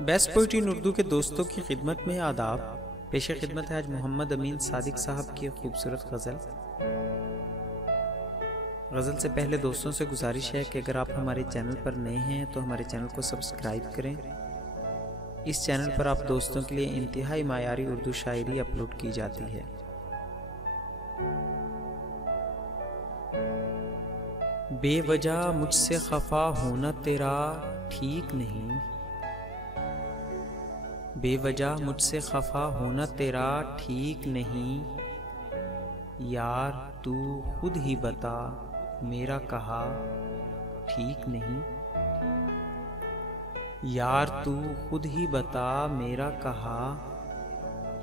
Best poetry इन उर्दू के दोस्तों की खिदमत में आदाब। पेश खिदमत है आज मोहम्मद अमीन सादिक साहब की खूबसूरत गज़ल से पहले दोस्तों से गुजारिश है कि अगर आप हमारे चैनल पर नए हैं तो हमारे चैनल को सब्सक्राइब करें। इस चैनल पर आप दोस्तों के लिए इंतहाई मायारी उर्दू शायरी अपलोड की जाती है। बेवजह मुझसे खफा होना तेरा ठीक नहीं, बेवजह मुझसे खफा होना तेरा ठीक नहीं। यार तू खुद ही बता मेरा कहा ठीक नहीं। यार तू खुद ही बता मेरा कहा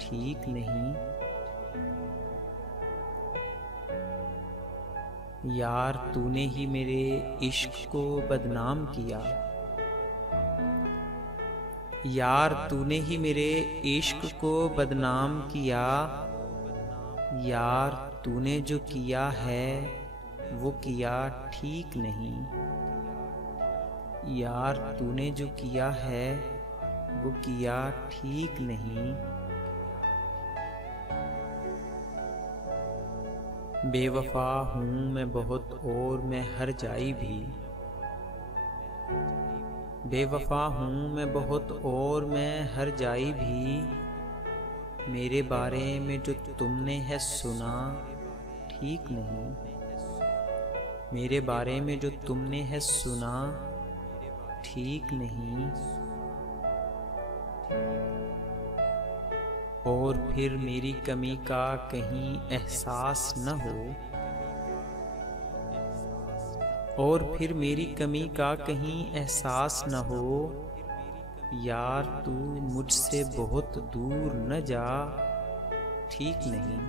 ठीक नहीं। यार तूने ही मेरे इश्क को बदनाम किया, यार तूने ही मेरे इश्क को बदनाम किया। यार तूने जो किया है वो किया ठीक नहीं। यार तूने जो किया है वो किया ठीक नहीं। बेवफा हूँ मैं बहुत और मैं हर जाई भी, बेवफा हूँ मैं बहुत और मैं हर जाई भी। मेरे बारे में जो तुमने है सुना ठीक नहीं। मेरे बारे में जो तुमने है सुना ठीक नहीं। और फिर मेरी कमी का कहीं एहसास न हो, और फिर मेरी कमी का कहीं एहसास न हो। यार तू मुझसे बहुत दूर न जा ठीक नहीं।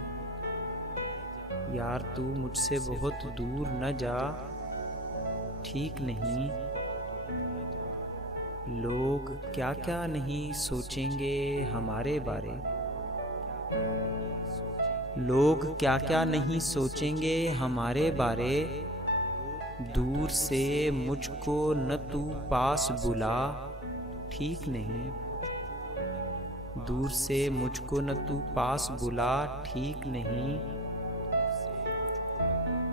यार तू मुझसे बहुत दूर न जा ठीक नहीं। लोग क्या क्या नहीं सोचेंगे हमारे बारे, लोग क्या क्या नहीं सोचेंगे हमारे बारे। दूर से मुझको न तू पास बुला ठीक नहीं। दूर से मुझको न तू पास बुला ठीक नहीं।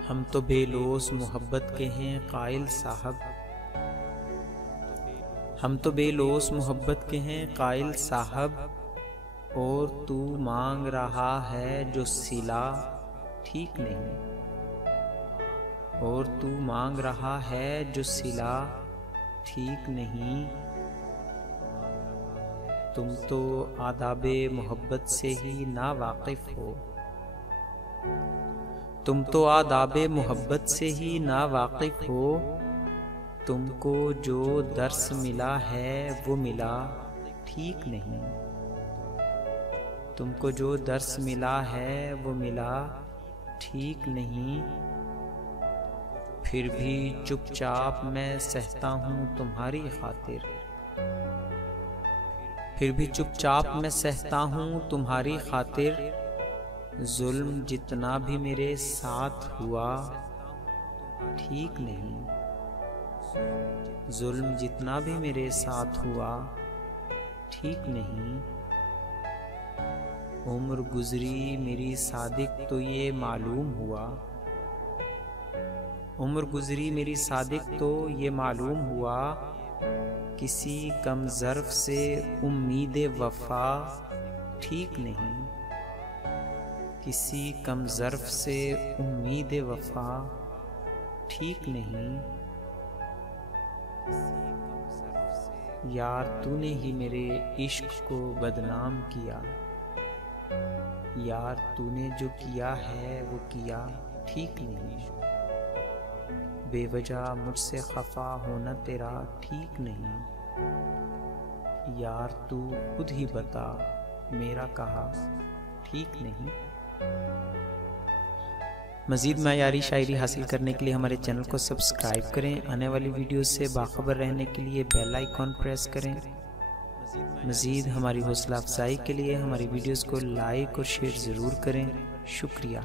हम तो बेलोस मोहब्बत के हैं कायल साहब, हम तो बेलोस मोहब्बत के हैं कायल साहब। और तू मांग रहा है जो सिला ठीक नहीं। और तू मांग रहा है जो सिला ठीक नहीं। तुम तो आदाबे मोहब्बत से ही ना वाकिफ हो, तुम तो आदाबे मोहब्बत से ही ना वाकिफ हो। तुमको जो दर्स मिला है वो मिला ठीक नहीं। तुमको जो दर्स मिला है वो मिला ठीक नहीं। फिर भी चुपचाप मैं सहता हूँ तुम्हारी खातिर, फिर भी चुपचाप मैं सहता हूँ तुम्हारी खातिर। जुल्म जितना भी मेरे साथ हुआ ठीक नहीं। जुल्म जितना भी मेरे साथ हुआ ठीक नहीं। उम्र गुजरी मेरी सादिक तो ये मालूम हुआ, उम्र गुजरी मेरी सादिक तो ये मालूम हुआ। किसी कम ज़र्फ़ से उम्मीद वफ़ा ठीक नहीं। किसी कम ज़र्फ़ से उम्मीद वफ़ा ठीक नहीं। यार तूने ही मेरे इश्क को बदनाम किया, यार तूने जो किया है वो किया ठीक नहीं। बेवजह मुझसे खफा होना तेरा ठीक नहीं। यार तू खुद ही बता मेरा कहा ठीक नहीं। मज़ीद मायारी शायरी हासिल करने के लिए हमारे चैनल को सब्सक्राइब करें। आने वाली वीडियो से बाखबर रहने के लिए बेल आइकॉन प्रेस करें। मज़ीद हमारी हौसला अफजाई के लिए हमारी वीडियोस को लाइक और शेयर ज़रूर करें। शुक्रिया।